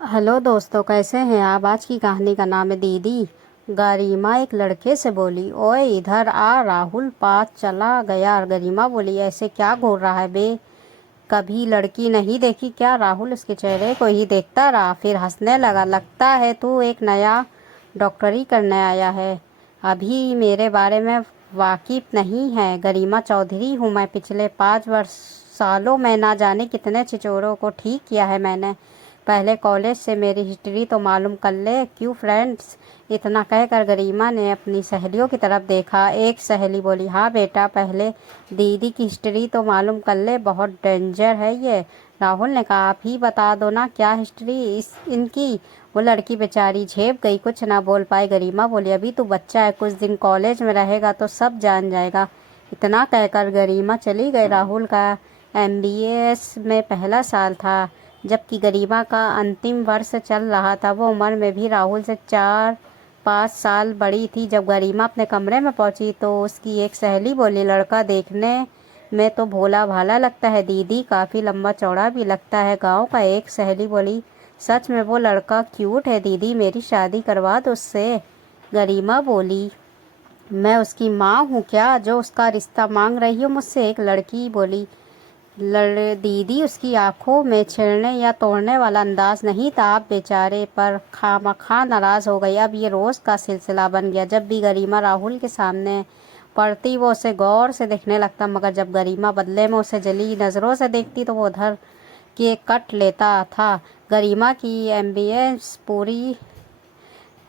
Hello दोस्तों, कैसे हैं आप। आज की कहानी का नाम है दीदी। गरिमा एक लड़के से बोली, ओए इधर आ। राहुल पास चला गया। गरिमा बोली, ऐसे क्या घूर रहा है बे, कभी लड़की नहीं देखी क्या। राहुल उसके चेहरे को ही देखता रहा, फिर हंसने लगा। लगता है तू एक नया डॉक्टरी करने आया है, अभी मेरे बारे में वाकिफ नहीं है। गरिमा चौधरी हूँ मैं। पिछले 5 सालों में ना जाने कितने छिचोरों को ठीक किया है मैंने। पहले कॉलेज से मेरी हिस्ट्री तो मालूम कर ले, क्यों फ्रेंड्स। इतना कहकर गरिमा ने अपनी सहेलियों की तरफ देखा। एक सहेली बोली, हाँ बेटा, पहले दीदी की हिस्ट्री तो मालूम कर ले, बहुत डेंजर है ये। राहुल ने कहा, आप ही बता दो ना, क्या हिस्ट्री इनकी। वो लड़की बेचारी झेप गई, कुछ ना बोल पाई। गरिमा बोली, अभी तू बच्चा है, कुछ दिन कॉलेज में रहेगा तो सब जान जाएगा। इतना कहकर गरिमा चली गई। राहुल का एमबीएस में पहला साल था, जबकि गरिमा का अंतिम वर्ष चल रहा था। वो उम्र में भी राहुल से 4-5 साल बड़ी थी। जब गरिमा अपने कमरे में पहुंची तो उसकी एक सहेली बोली, लड़का देखने में तो भोला भाला लगता है दीदी, काफ़ी लंबा चौड़ा भी लगता है। गांव का एक सहेली बोली, सच में वो लड़का क्यूट है दीदी, मेरी शादी करवा दो उससे। गरिमा बोली, मैं उसकी माँ हूँ क्या जो उसका रिश्ता मांग रही हूँ मुझसे। एक लड़की बोली, लड़ दीदी, उसकी आंखों में छेड़ने या तोड़ने वाला अंदाज नहीं था, आप बेचारे पर खामखा नाराज़ हो गई। अब ये रोज़ का सिलसिला बन गया। जब भी गरिमा राहुल के सामने पड़ती वो उसे गौर से देखने लगता, मगर जब गरिमा बदले में उसे जली नज़रों से देखती तो वो उधर के कट लेता था। गरिमा की एमबीएस पूरी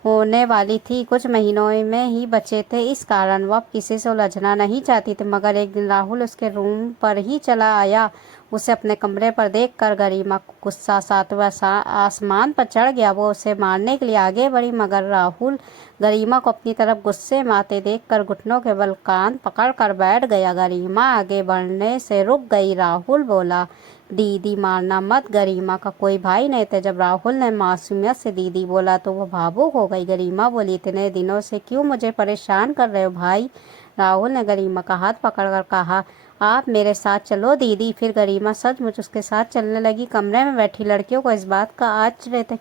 होने वाली थी, कुछ महीनों में ही बचे थे। इस कारण वह किसी से उलझना नहीं चाहती थी। मगर एक दिन राहुल उसके रूम पर ही चला आया। उसे अपने कमरे पर देखकर गरिमा को गुस्सा 7वें आसमान पर चढ़ गया। वो उसे मारने के लिए आगे बढ़ी, मगर राहुल गरिमा को अपनी तरफ गुस्से में आते देखकर घुटनों के बल कान पकड़ कर बैठ गया। गरिमा आगे बढ़ने से रुक गई। राहुल बोला, दीदी मारना मत, गरिमा का कोई भाई नहीं थे। जब राहुल ने मासूमियत से दीदी बोला तो वो भावुक हो गई। गरिमा बोली, इतने दिनों से क्यों मुझे परेशान कर रहे हो भाई। राहुल ने गरिमा का हाथ पकड़कर कहा, आप मेरे साथ चलो दीदी। फिर गरिमा सचमुच उसके साथ चलने लगी। कमरे में बैठी लड़कियों को इस बात का आश्चर्य था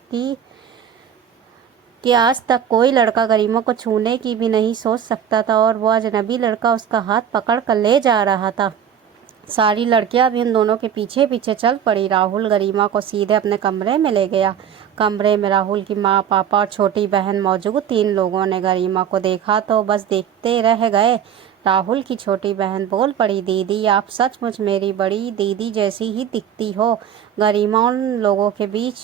कि आज तक कोई लड़का गरिमा को छूने की भी नहीं सोच सकता था, और वह अजनबी लड़का उसका हाथ पकड़ कर ले जा रहा था। सारी लड़कियां भी इन दोनों के पीछे पीछे चल पड़ी। राहुल गरिमा को सीधे अपने कमरे में ले गया। कमरे में राहुल की माँ, पापा और छोटी बहन मौजूद थी। इन लोगों ने गरिमा को देखा तो बस देखते रह गए। राहुल की छोटी बहन बोल पड़ी, दीदी आप सचमुच मेरी बड़ी दीदी जैसी ही दिखती हो। गरिमा उन लोगों के बीच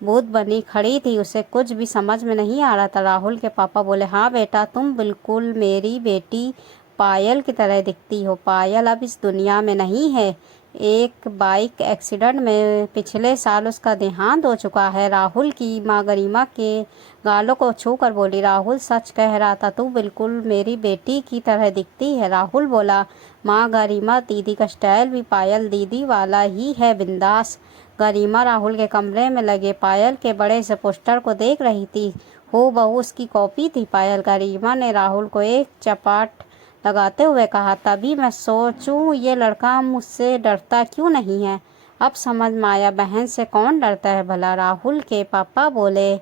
भूत बनी खड़ी थी, उसे कुछ भी समझ में नहीं आ रहा था। राहुल के पापा बोले, हाँ बेटा, तुम बिल्कुल मेरी बेटी पायल की तरह दिखती हो। पायल अब इस दुनिया में नहीं है, एक बाइक एक्सीडेंट में पिछले साल उसका देहांत हो चुका है। राहुल की माँ गरिमा के गालों को छूकर बोली, राहुल सच कह रहा था, तू बिल्कुल मेरी बेटी की तरह दिखती है। राहुल बोला, माँ गरिमा दीदी का स्टाइल भी पायल दीदी वाला ही है, बिंदास। गरिमा राहुल के कमरे में लगे पायल के बड़े से पोस्टर को देख रही थी। हूबहू उसकी कॉपी थी पायल। गरिमा ने राहुल को एक चपाट लगाते हुए कहा, तभी मैं सोचूं ये लड़का मुझसे डरता क्यों नहीं है। अब समझ में आया, बहन से कौन डरता है भला। राहुल के पापा बोले,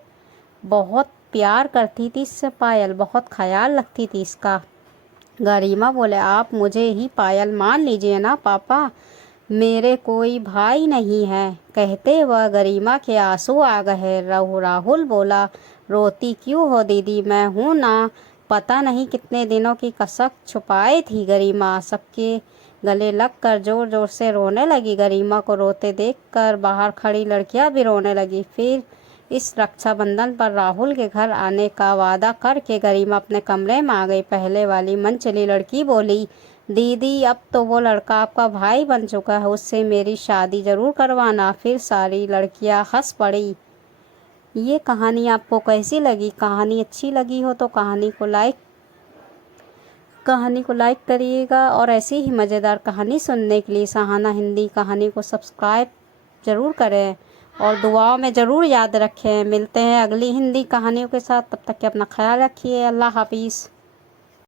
बहुत प्यार करती थी इससे पायल, बहुत ख्याल रखती थी इसका। गरिमा बोले, आप मुझे ही पायल मान लीजिए ना पापा, मेरे कोई भाई नहीं है। कहते वह गरिमा के आंसू आ गए। राहुल बोला, रोती क्यों हो दीदी, मैं हूँ ना। पता नहीं कितने दिनों की कसक छुपाई थी। गरिमा सबके गले लगकर जोर जोर से रोने लगी। गरिमा को रोते देखकर बाहर खड़ी लड़कियां भी रोने लगी। फिर इस रक्षाबंधन पर राहुल के घर आने का वादा करके गरिमा अपने कमरे में आ गई। पहले वाली मनचली लड़की बोली, दीदी अब तो वो लड़का आपका भाई बन चुका है, उससे मेरी शादी जरूर करवाना। फिर सारी लड़कियां हंस पड़ी। ये कहानी आपको कैसी लगी। कहानी अच्छी लगी हो तो कहानी को लाइक करिएगा, और ऐसी ही मज़ेदार कहानी सुनने के लिए सहाना हिंदी कहानी को सब्सक्राइब ज़रूर करें, और दुआओं में ज़रूर याद रखें। मिलते हैं अगली हिंदी कहानियों के साथ, तब तक के अपना ख्याल रखिए। अल्लाह हाफिज़।